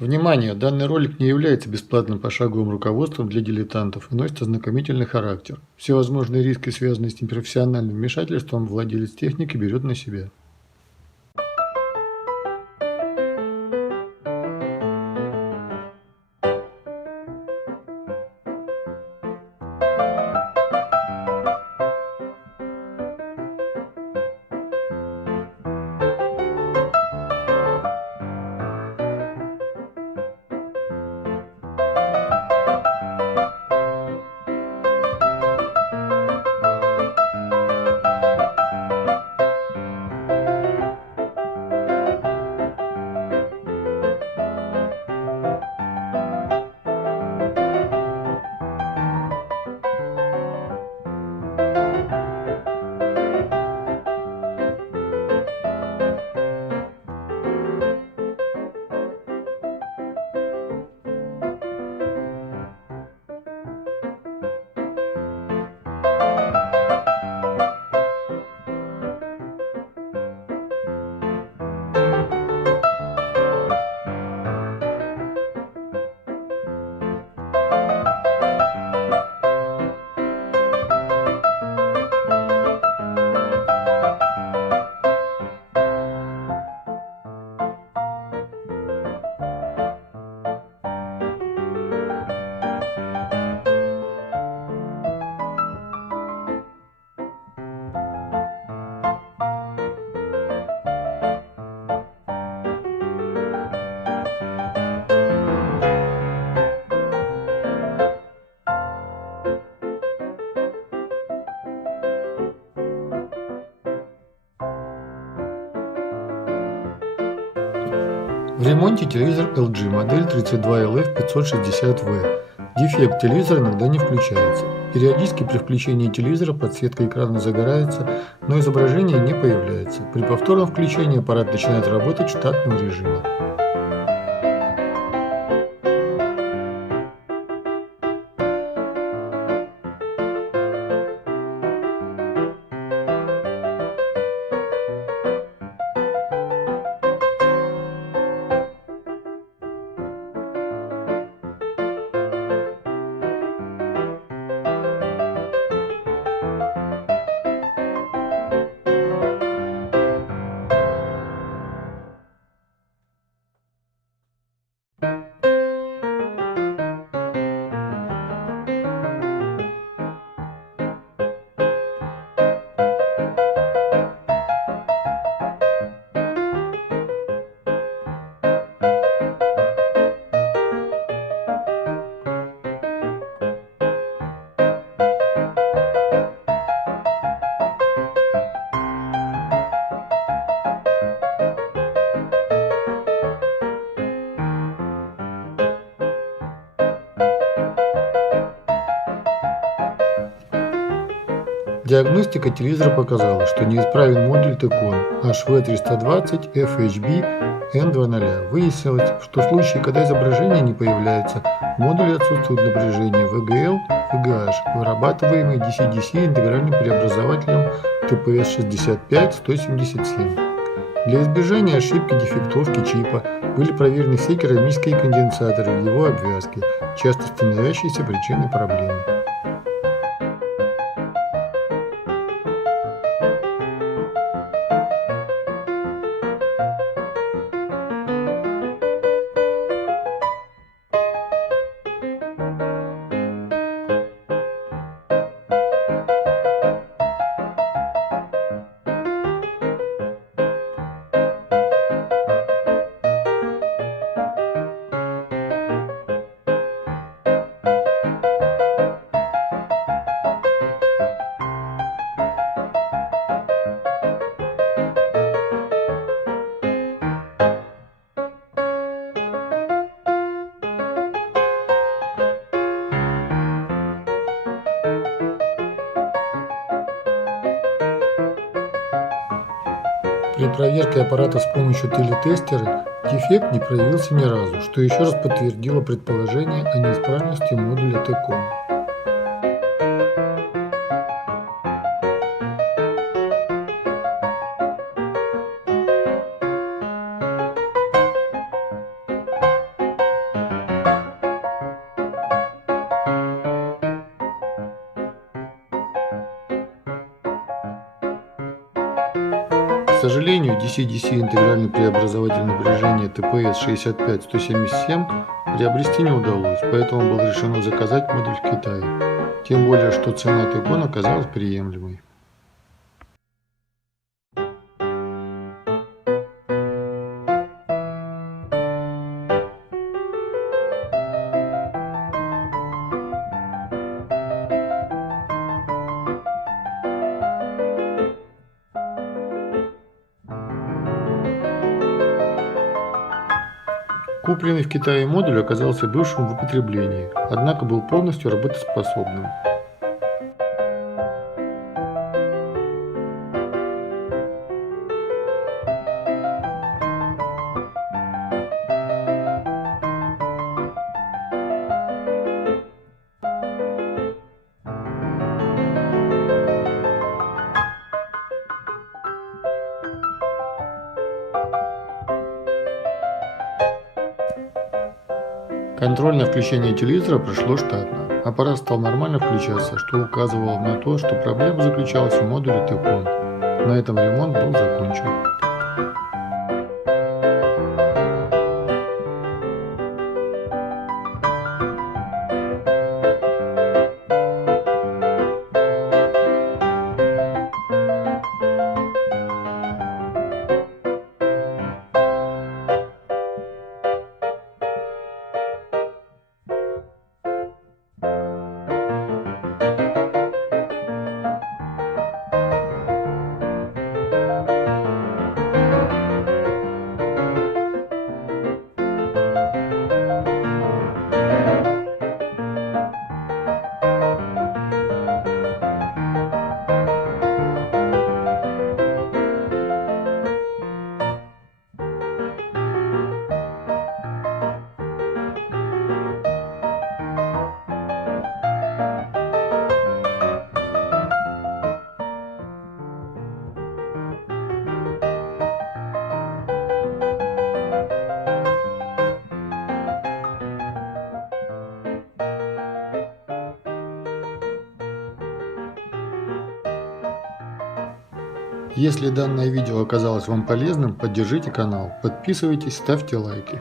Внимание! Данный ролик не является бесплатным пошаговым руководством для дилетантов и носит ознакомительный характер. Все возможные риски, связанные с непрофессиональным вмешательством, владелец техники берет на себя. В ремонте телевизор LG модель 32LF560V. Дефект: телевизор иногда не включается. Периодически при включении телевизора подсветка экрана загорается, но изображение не появляется. При повторном включении аппарат начинает работать в штатном режиме. Диагностика телевизора показала, что неисправен модуль ТКОН HV320FHB-N20. Выяснилось, что в случае, когда изображение не появляется, в модуле отсутствует напряжение VGL-VGH, вырабатываемый DC-DC интегральным преобразователем TPS-65-177. Для избежания ошибки дефектовки чипа были проверены все керамические конденсаторы в его обвязке, часто становящиеся причиной проблемы. При проверке аппарата с помощью телетестера дефект не проявился ни разу, что еще раз подтвердило предположение о неисправности модуля ТКОН. сожалению, DC-DC интегральный преобразователь напряжения ТПС 65177 приобрести не удалось, поэтому было решено заказать модуль в Китае. Тем более, что цена от икон оказалась приемлемой. Купленный в Китае модуль оказался бывшим в употреблении, однако был полностью работоспособным. Контрольное включение телевизора прошло штатно. Аппарат стал нормально включаться, что указывало на то, что проблема заключалась в модуле телефон. На этом ремонт был закончен. Если данное видео оказалось вам полезным, поддержите канал, подписывайтесь, ставьте лайки.